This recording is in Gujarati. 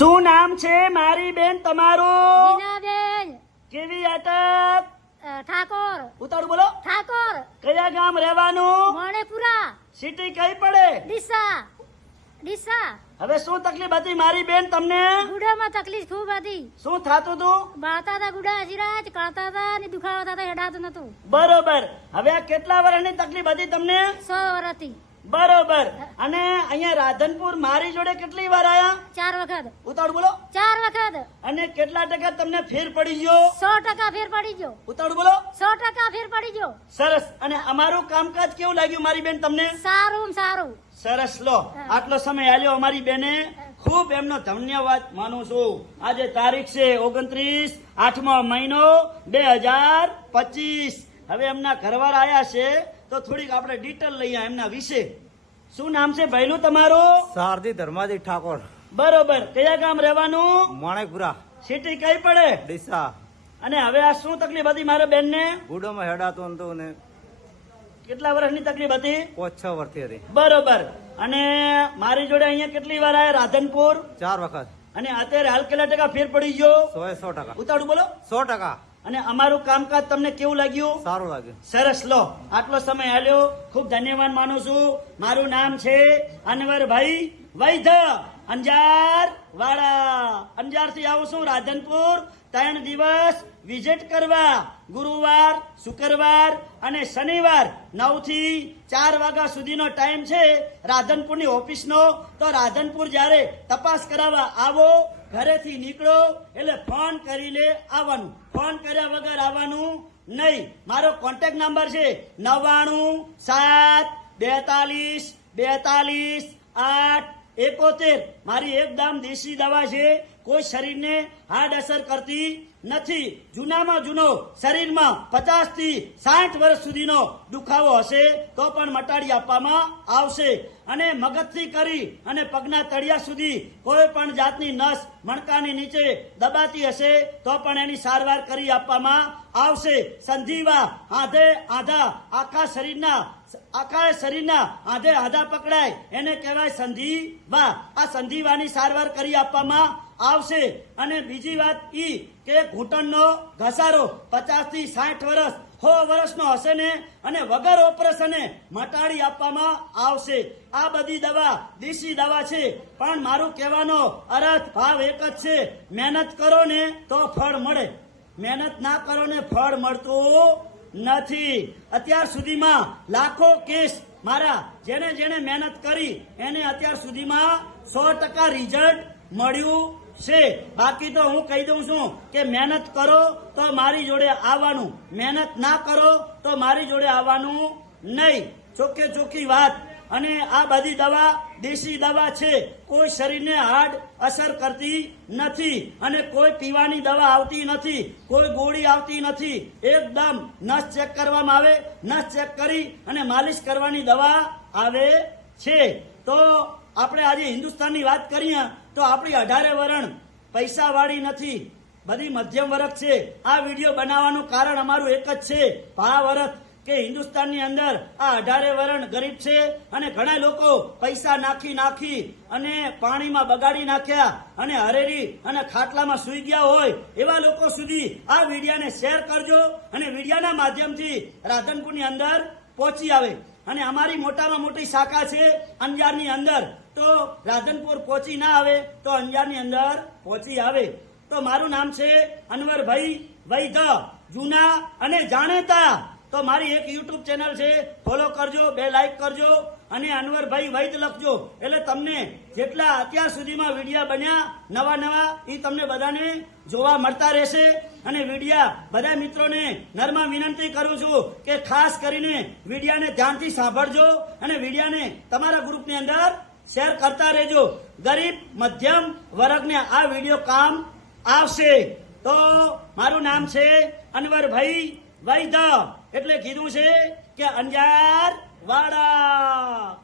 શું નામ છે મારી બેન તમારું? હિનાબેન કેવી અટક? ઠાકોર. ઉતાળું બોલો. ઠાકોર. કયા ગામ રહેવાનું? મણેપુરા. સિટી કઈ પડે? ડીસા. ડીસા. હવે શું તકલીફ હતી મારી બેન તમને? ગુડામાં તકલીફ ખૂબ હતી. શું થાતું હતું? બાળતા હતા ગુડા હજીરા કાઢતા હતા ને દુખાવા થતા હેડાતું નતું. બરોબર. હવે આ કેટલા વર્ષની તકલીફ હતી તમને? 100 વર્ષથી. બરોબર. અને અહીંયા રાધનપુર મારી જોડે કેટલી વાર આયા? 4 વખત. ઉતાળું બોલો. 4 વખત. અને કેટલા ટકા તમને ફેર પડી ગયો? 100% ફેર પડી ગયો. ઉતાળું બોલો. 100% ફેર પડી ગયો. સરસ. અને અમારું કામકાજ કેવું લાગ્યું મારી બેન તમને? સારું સારું. સરસ. લો આટલો સમય આલ્યો અમારી બેને, ખૂબ એમનો ધન્યવાદ માનું છું. આજે તારીખ છે 29 8મો મહિનો 2025. હવે એમના ઘરવાળા આયા છે તો થોડીક આપણે ડિટેલ લઈએ એમના વિશે. શું નામ છે ભાઈનું તમારું? શારદી ધર્માજી ઠાકોર. બરોબર. કયા ગામ રહેવાનું? મણેપુરા. સિટી કઈ પડે? ડીસા. અને હવે આ શું તકલીફ હતી મારા બેન ને? ગુડોમાં હેડાતું હતું ને કેટલા વર્ષની તકલીફ હતી? 5-6 વર્ષથી હતી. બરોબર. અને મારી જોડે અહીંયા કેટલી વાર આયા રાધનપુર? 4 વખત. અને અત્યારે હાલ કેટલા ટકા ફેર પડી ગયો? 100%. ઉતાળું બોલો. 100%. અને અમારું કામકાજ તમને કેવું લાગ્યું? સારું લાગ્યું. સરસ. લો આટલો સમય આલ્યો, ખૂબ ધન્યવાદ માનું છું. મારું નામ છે અનવરભાઈ વૈદ્ય, અંજાર વાળા. અંજાર થી આવું છું રાધનપુર 3 દિવસ વિઝિટ કરવા. ગુરુવાર, શુક્રવાર અને શનિવાર 9 થી 4 વાગ્યા સુધીનો ટાઈમ છે રાધનપુરની ઓફિસનો. તો રાધનપુર જયારે તપાસ કરાવવા આવો, ઘરેથી નીકળો એટલે ફોન કરીને આવવાનું. ફોન કર્યા વગર આવવાનું નહીં. મારો કોન્ટેક્ટ નંબર છે 99 7 42 8 71. મારી એકદમ દેશી દવા છે, કોઈ શરીરને હાર્ડ અસર કરતી નથી. જૂનામાં જૂનો શરીરમાં 50 થી 60 વર્ષ સુધીનો દુખાવો હશે તો પણ મટાડી આપવામાં આવશે. અને મગજથી કરી અને પગના તળિયા સુધી કોઈ પણ જાતની નસ મણકાની નીચે દબાતી હશે તો પણ એની સારવાર કરી આપવામાં આવશે. સંધિવા આધે આધા આખા શરીરના આધે આધા પકડાય એને કહેવાય સંધિવા. આ સંધિવાની સારવાર કરી આપવામાં આવશે. અને બીજી વાત ઈ કે ઘૂંટણનો ઘસારો 50 થી 60 વર્ષ 100 વર્ષનો હશે ને અને વગર ઓપરેશને મટાડી આપવામાં આવશે. આ બધી દવા દેશી દવા છે, પણ મારું કહેવાનો અર્થ ભાવ એક જ છે, મહેનત કરો ને તો ફળ મળે, મહેનત ના કરો ને ફળ મળતું નથી. અત્યાર સુધીમાં લાખો કેસ મારા જેને મહેનત કરી એને અત્યાર સુધીમાં 100% રિઝલ્ટ મળ્યું છે. બાકી તો હું કહી દઉં છું કે મહેનત કરો તો મારી જોડે આવવાનું, મહેનત ના કરો તો મારી જોડે આવવાનું નહીં. ચોખ્ખે ચોખ્ખી વાત. અને આ બધી દવા દેશી દવા છે, કોઈ શરીરને હાર્ડ અસર કરતી નથી અને કોઈ પીવાની દવા આવતી નથી, કોઈ ગોળી આવતી નથી. એકદમ નસ ચેક કરવામાં આવે, નસ ચેક કરી અને માલિશ કરવાની દવા આવે છે. તો આપણે આજે હિન્દુસ્તાનની વાત કરીએ તો આપણી 18 વરણ પૈસા વાળી નથી, બધી મધ્યમ વર્ગ છે. આ વિડીયો બનાવવાનું કારણ અમારું એક જ છે, ભાવ અર્થ કે હિન્દુસ્તાનની અંદર આ 18 વરણ ગરીબ છે અને ઘણા લોકો પૈસા નાખી અને પાણીમાં બગાડી નાખ્યા અને હરેરી અને ખાટલામાં સૂઈ ગયા હોય એવા લોકો સુધી આ વિડીયાને શેર કરજો અને વિડીયાના માધ્યમથી રાધનપુરની અંદર પહોંચી આવે. અને અમારી મોટામાં મોટી શાખા છે અંજારની અંદર, તો રાધનપુર પહોંચી ના આવે તો અંજારની અંદર પહોંચી આવે. તો મારું નામ છે અનવરભાઈ વૈદ્ય, જૂના અને જાણીતા. તો મારી એક યુટ્યુબ ચેનલ છે, ફોલો કરજો, 2 લાઈક કરજો અને અનવરભાઈ વૈદ્ય લખજો એટલે તમને જેટલા અત્યાર સુધીમાં વિડીયા બન્યા નવા એ તમને બધાને જોવા મળતા રહેશે. અને વિડીયા બધા મિત્રોને નર્મા વિનંતી કરું છું કે ખાસ કરીને વિડીયાને ધ્યાનથી સાંભળજો અને વિડીયાને તમારા ગ્રુપની અંદર શેર કરતા રહેજો. ગરીબ મધ્યમ વર્ગને આ વિડીયો કામ આવશે. તો મારું નામ છે અનવરભાઈ વૈદ્ય, એટલે કીધું છે કે અંજાર વાળા.